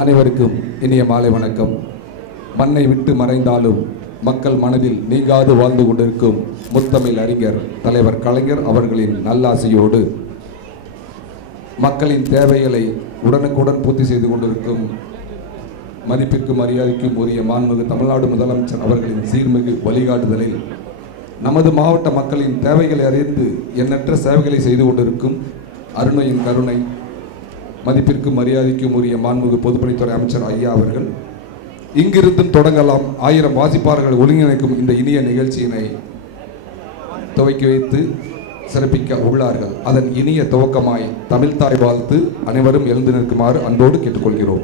அனைவருக்கும் இனிய மாலை வணக்கம். மண்ணை விட்டு மறைந்தாலும் மக்கள் மனதில் நீங்காது வாழ்ந்து கொண்டிருக்கும் முத்தமிழ் அறிஞர் தலைவர் கலைஞர் அவர்களின் நல்லாசையோடு மக்களின் தேவைகளை உடனுக்குடன் பூர்த்தி செய்து கொண்டிருக்கும் மதிப்பிற்கும் மரியாதைக்கும் உரிய மாண்புமிகு தமிழ்நாடு முதலமைச்சர் அவர்களின் சீர்மிகு வழிகாட்டுதலில் நமது மாவட்ட மக்களின் தேவைகளை அறிந்து எண்ணற்ற சேவைகளை செய்து கொண்டிருக்கும் அருணையின் கருணை மதிப்பிற்கு மரியாதைக்கும் உரிய மாண்புமிகு பொதுப்பணித்துறை அமைச்சர் ஐயா அவர்கள். இங்கிருந்தும் தொடங்கலாம். ஆயிரம் வாசிப்பாளர்கள் ஒருங்கிணைக்கும் இந்த இனிய நிகழ்ச்சியினை துவக்கி வைத்து சிறப்பிக்க உள்ளார்கள். அதன் இனிய துவக்கமாய் தமிழ்தாய் வாழ்த்து அனைவரும் எழுந்து நிற்குமாறு அன்போடு கேட்டுக்கொள்கிறோம்.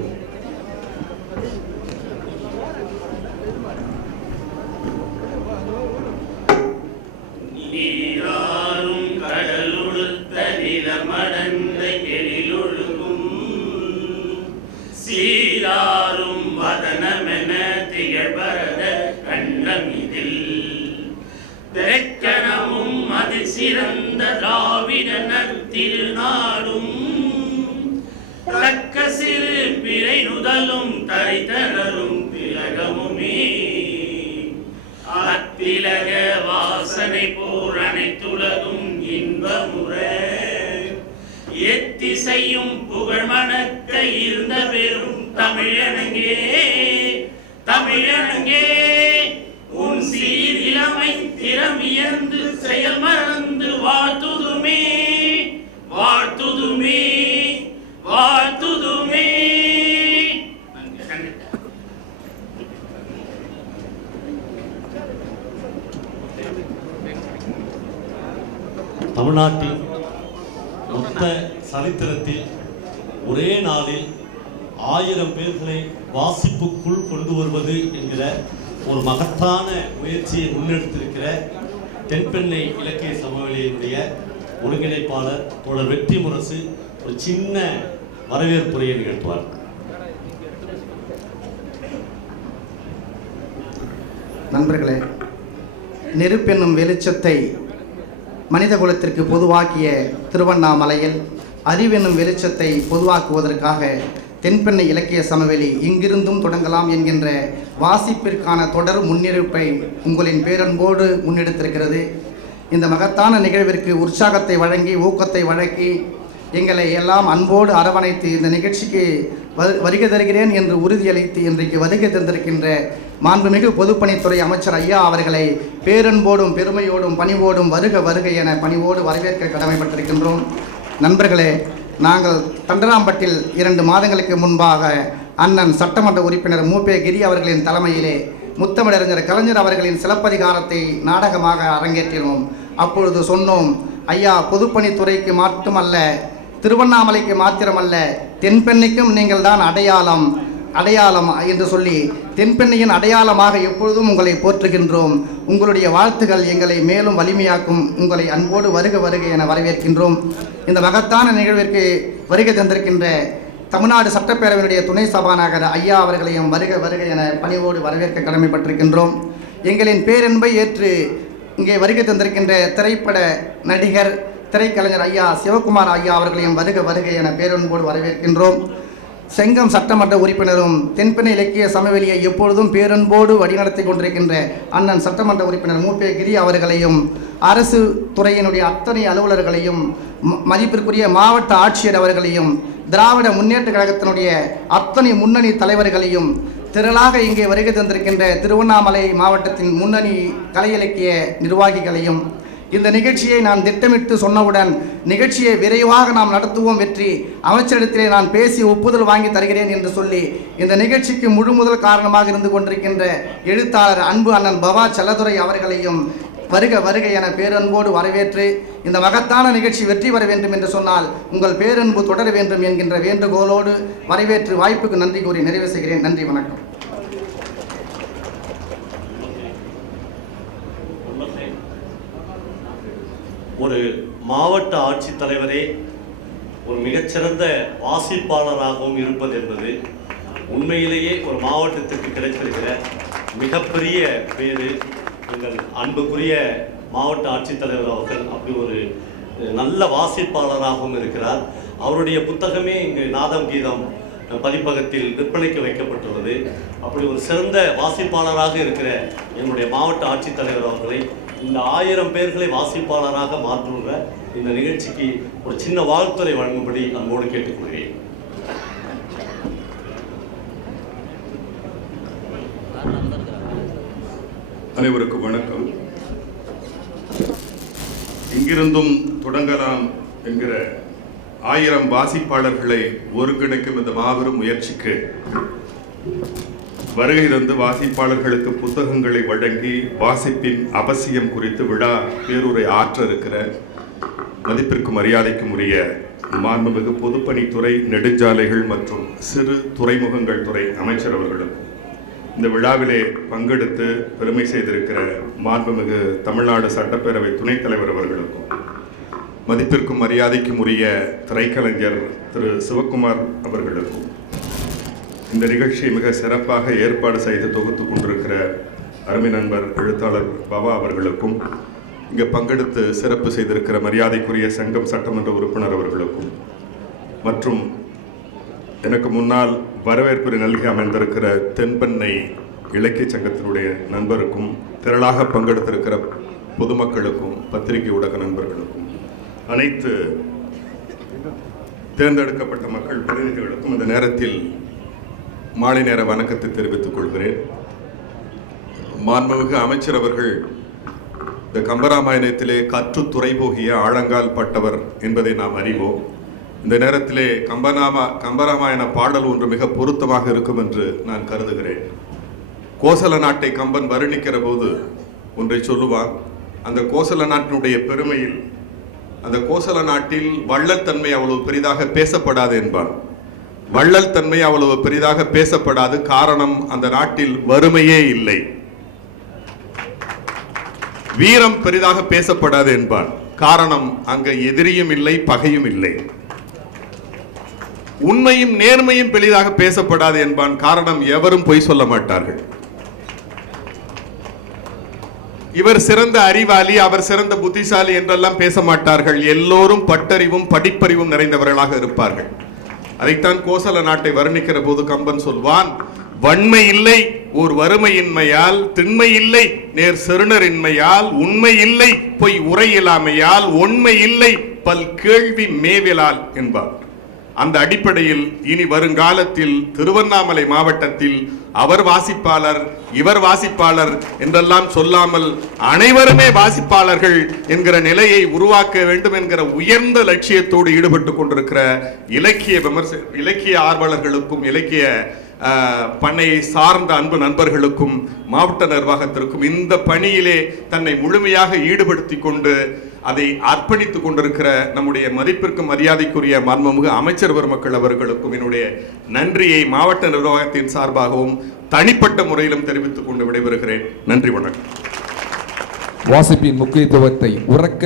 பிறை நுதலும் திலகமுமே. அத்திலக வாசனை போர் அனைத்துலகும் இன்பமுற. எத்திசையும் புகழ் மனத்தை இருந்த பெரும் தமிழனங்கே. தமிழனங்கே உன் சீரிலமை திறமியந்து செயல் தமிழ்நாட்டின் மொத்த சரித்திரத்தில் ஒரே நாளில் ஆயிரம் பேர்களை வாசிப்புக்குள் கொண்டு வருவது என்கிற ஒரு மகத்தான முயற்சியை முன்னெடுத்திருக்கிற தென்பெண்ணை இலக்கிய சமவெளியினுடைய ஒருங்கிணைப்பாளர் தோழர் வெற்றி முரசு ஒரு சின்ன வரவேற்புரையை நிகழ்த்துவார். நண்பர்களே நெருப்பென்னும் வெளிச்சத்தை மனித குலத்திற்கு பொதுவாக்கிய திருவண்ணாமலையில் அறிவெனும் வெளிச்சத்தை பொதுவாக்குவதற்காக தென்பெண்ணை இலக்கிய சமவெளி இங்கிருந்தும் தொடங்கலாம் என்கின்ற வாசிப்பிற்கான தொடர் முன்னிருப்பை உங்களின் பேரன்போடு முன்னெடுத்திருக்கிறது. இந்த மகத்தான நிகழ்விற்கு உற்சாகத்தை வழங்கி ஊக்கத்தை வழங்கி எங்களை எல்லாம் அன்போடு அரவணைத்து இந்த நிகழ்ச்சிக்கு வரு- வருகை தருகிறேன் என்று உறுதியளித்து இன்றைக்கு வருகை தந்திருக்கின்ற மாண்புமிகு பொதுப்பணித்துறை அமைச்சர் ஐயா அவர்களை பேரன்போடும் பெருமையோடும் பணிவோடும் வருக வருக என பணிவோடு வரவேற்க கடமைப்பட்டிருக்கின்றோம். நண்பர்களே நாங்கள் தண்டராம்பட்டில் இரண்டு மாதங்களுக்கு முன்பாக அண்ணன் சட்டமன்ற உறுப்பினர் மூபே கிரி அவர்களின் தலைமையிலே முத்தமிழறிஞர் கலைஞர் அவர்களின் சிலப்பதிகாரத்தை நாடகமாக அரங்கேற்றினோம். அப்பொழுது சொன்னோம் ஐயா பொதுப்பணித்துறைக்கு மட்டுமல்ல திருவண்ணாமலைக்கு மாத்திரமல்ல தென்பெண்ணைக்கும் நீங்கள் தான் அடையாளம். அடையாளம் என்று சொல்லி தென்பெண்ணையின் அடையாளமாக எப்பொழுதும் உங்களை போற்றுகின்றோம். உங்களுடைய வாழ்த்துகள் எங்களை மேலும் வலிமையாக்கும். உங்களை அன்போடு வருக வருக என வரவேற்கின்றோம். இந்த மகத்தான நிகழ்விற்கு வருகை தந்திருக்கின்ற தமிழ்நாடு சட்டப்பேரவையினுடைய துணை சபாநாயகர் ஐயா அவர்களையும் வருக வருக என பணிவோடு வரவேற்க கடமைப்பட்டிருக்கின்றோம். எங்களின் பேரன்பை ஏற்று இங்கே வருகை தந்திருக்கின்ற திரைப்பட நடிகர் திரைக்கலைஞர் ஐயா சிவகுமார் ஐயா அவர்களையும் வருக வருக என பேரன்போடு வரவேற்கின்றோம். செங்கம் சட்டமன்ற உறுப்பினரும் தென்பெண்ணை இலக்கிய சமவெளியை எப்பொழுதும் பேரன்போடு வழிநடத்தி கொண்டிருக்கின்ற அண்ணன் சட்டமன்ற உறுப்பினர் மூப்பே கிரி அவர்களையும் அரசு துறையினுடைய அத்தனை அலுவலர்களையும் ம- மதிப்பிற்குரிய மாவட்ட ஆட்சியர் அவர்களையும் திராவிட முன்னேற்ற கழகத்தினுடைய அத்தனை முன்னணி தலைவர்களையும் திரளாக இங்கே வருகை தந்திருக்கின்ற திருவண்ணாமலை மாவட்டத்தின் முன்னணி கலை இலக்கிய நிர்வாகிகளையும் இந்த நிகழ்ச்சியை நான் திட்டமிட்டு சொன்னவுடன் நிகழ்ச்சியை விரைவாக நாம் நடத்துவோம் வெற்றி அமைச்சரிடத்திலே நான் பேசி ஒப்புதல் வாங்கி தருகிறேன் என்று சொல்லி இந்த நிகழ்ச்சிக்கு முழு முதல் காரணமாக இருந்து கொண்டிருக்கின்ற எழுத்தாளர் அன்பு அண்ணன் பவா செல்லதுரை அவர்களையும் வருக வருக என பேரன்போடு வரவேற்று இந்த மகத்தான நிகழ்ச்சி வெற்றி பெற வேண்டும் என்று சொன்னால் உங்கள் பேரன்பு தொடர வேண்டும் என்கின்ற வேண்டுகோளோடு வரவேற்று வாய்ப்புக்கு நன்றி கூறி நிறைவு செய்கிறேன். நன்றி வணக்கம். ஒரு மாவட்ட ஆட்சித்தலைவரே ஒரு மிகச்சிறந்த வாசிப்பாளராகவும் இருப்பது என்பது உண்மையிலேயே ஒரு மாவட்டத்திற்கு கிடைத்திருக்கிற மிகப்பெரிய பேரு எங்கள் அன்புக்குரிய மாவட்ட ஆட்சித்தலைவர் அவர்கள் அப்படி ஒரு நல்ல வாசிப்பாளராகவும் இருக்கிறார். அவருடைய புத்தகமே இங்கு நாதம் கீதம் பதிப்பகத்தில் விற்பனைக்கு வைக்கப்பட்டுள்ளது. அப்படி ஒரு சிறந்த வாசிப்பாளராக இருக்கிற என்னுடைய மாவட்ட ஆட்சித்தலைவர் அவர்களை இந்த ஆயிரம் பேர்களை வாசிப்பாளராக மாற்றுகிற இந்த நிகழ்ச்சிக்கு ஒரு சின்ன வாழ்த்துறை வழங்கும்படி அன்போடு கேட்டுக்கொள்கிறேன். அனைவருக்கும் வணக்கம். இங்கிருந்தும் தொடங்கலாம் என்கிற ஆயிரம் வாசிப்பாளர்களை ஒருங்கிணைக்கும் இந்த மாபெரும் முயற்சிக்கு வருகை தந்து வாசிப்பாளர்களுக்கு புத்தகங்களை வழங்கி வாசிப்பின் அவசியம் குறித்து விழா பேருரை ஆற்ற இருக்கிற மதிப்பிற்கும் மரியாதைக்கும் உரிய மாண்புமிகு பொதுப்பணித்துறை நெடுஞ்சாலைகள் மற்றும் சிறு துறைமுகங்கள் துறை அமைச்சர் அவர்களும் இந்த விழாவிலே பங்கெடுத்து பெருமை செய்திருக்கிற மாண்புமிகு தமிழ்நாடு சட்டப்பேரவை துணைத் தலைவர் அவர்களுக்கும் மதிப்பிற்கும் மரியாதைக்கும் உரிய திரைக்கலைஞர் திரு சிவக்குமார் அவர்களுக்கும் இந்த நிகழ்ச்சியை மிக சிறப்பாக ஏற்பாடு செய்து தொகுத்து கொண்டிருக்கிற அருமை நண்பர் எழுத்தாளர் பவா அவர்களுக்கும் இங்கே பங்கெடுத்து சிறப்பு செய்திருக்கிற மரியாதைக்குரிய சங்கம் சட்டமன்ற உறுப்பினர் அவர்களுக்கும் மற்றும் எனக்கு முன்னால் வரவேற்பு நல்கி அமைந்திருக்கிற தென்பெண்ணை இலக்கிய சங்கத்தினுடைய நண்பருக்கும் திரளாக பங்கெடுத்திருக்கிற பொதுமக்களுக்கும் பத்திரிகை ஊடக நண்பர்களும் அனைத்து தேர்ந்தெடுக்கப்பட்ட மக்கள் பிரதிநிதிகளுக்கும் இந்த நேரத்தில் மாலை நேர வணக்கத்தை தெரிவித்துக் கொள்கிறேன். மாண்புமிகு அமைச்சர் அவர்கள் இந்த கம்பராமாயணத்திலே கற்று துறை போகிய ஆழங்கால் பட்டவர் என்பதை நாம் அறிவோம். இந்த நேரத்திலே கம்பநாமா கம்பராமாயண பாடல் ஒன்று மிக பொருத்தமாக இருக்கும் என்று நான் கருதுகிறேன். கோசல நாட்டை கம்பன் வருணிக்கிற போது ஒன்றை சொல்லுவான் அந்த கோசல நாட்டினுடைய பெருமையில் அந்த கோசல நாட்டில் வள்ளல் தன்மை அவ்வளவு பெரிதாக பேசப்படாது என்பான். வள்ளல் தன்மை அவ்வளவு பெரிதாக பேசப்படாது காரணம் அந்த நாட்டில் வறுமையே இல்லை. வீரம் பெரிதாக பேசப்படாது என்பான். காரணம் அங்க எதிரியும் இல்லை பகையும் இல்லை. உண்மையும் நேர்மையும் பெரிதாக பேசப்படாது என்பான். காரணம் எவரும் பொய் சொல்ல மாட்டார்கள். இவர் சிறந்த அறிவாளி அவர் சிறந்த புத்திசாலி என்றெல்லாம் பேச மாட்டார்கள். எல்லோரும் பட்டறிவும் படிப்பறிவும் நிறைந்தவர்களாக இருப்பார்கள். அதைத்தான் கோசல நாட்டை வர்ணிக்கிற போது கம்பன் சொல்வான் வன்மை இல்லை ஓர் வறுமையின்மையால் திண்மை இல்லை நேர் செருணரின்மையால் உண்மை இல்லை பொய் உரையிலாமையால் உண்மை இல்லை பல் கேள்வி மேவிலால் என்பார். அந்த அடிப்படையில் இனி வருங்காலத்தில் திருவண்ணாமலை மாவட்டத்தில் அவர் வாசிப்பாளர் இவர் வாசிப்பாளர் என்றெல்லாம் சொல்லாமல் அனைவருமே வாசிப்பாளர்கள் என்கிற நிலையை உருவாக்க வேண்டும் என்கிற உயர்ந்த லட்சியத்தோடு ஈடுபட்டு கொண்டிருக்கிற இலக்கிய விமர்ச இலக்கிய ஆர்வலர்களுக்கும் இலக்கிய பண்ணையை சார்ந்த அன்பு நண்பர்களுக்கும் மாவட்ட நிர்வாகத்திற்கும் இந்த பணியிலே தன்னை முழுமையாக ஈடுபடுத்தி கொண்டு அதை அர்ப்பணித்துக் கொண்டிருக்கிற நம்முடைய மதிப்பிற்கும் மரியாதைக்குரிய மர்மமுக அமைச்சர் பெருமக்கள் அவர்களுக்கும் என்னுடைய நன்றியை மாவட்ட நிர்வாகத்தின் சார்பாகவும் தனிப்பட்ட முறையிலும் தெரிவித்துக் கொண்டு விடைபெறுகிறேன். நன்றி வணக்கம். வாசிப்பின் முக்கியத்துவத்தை உறக்க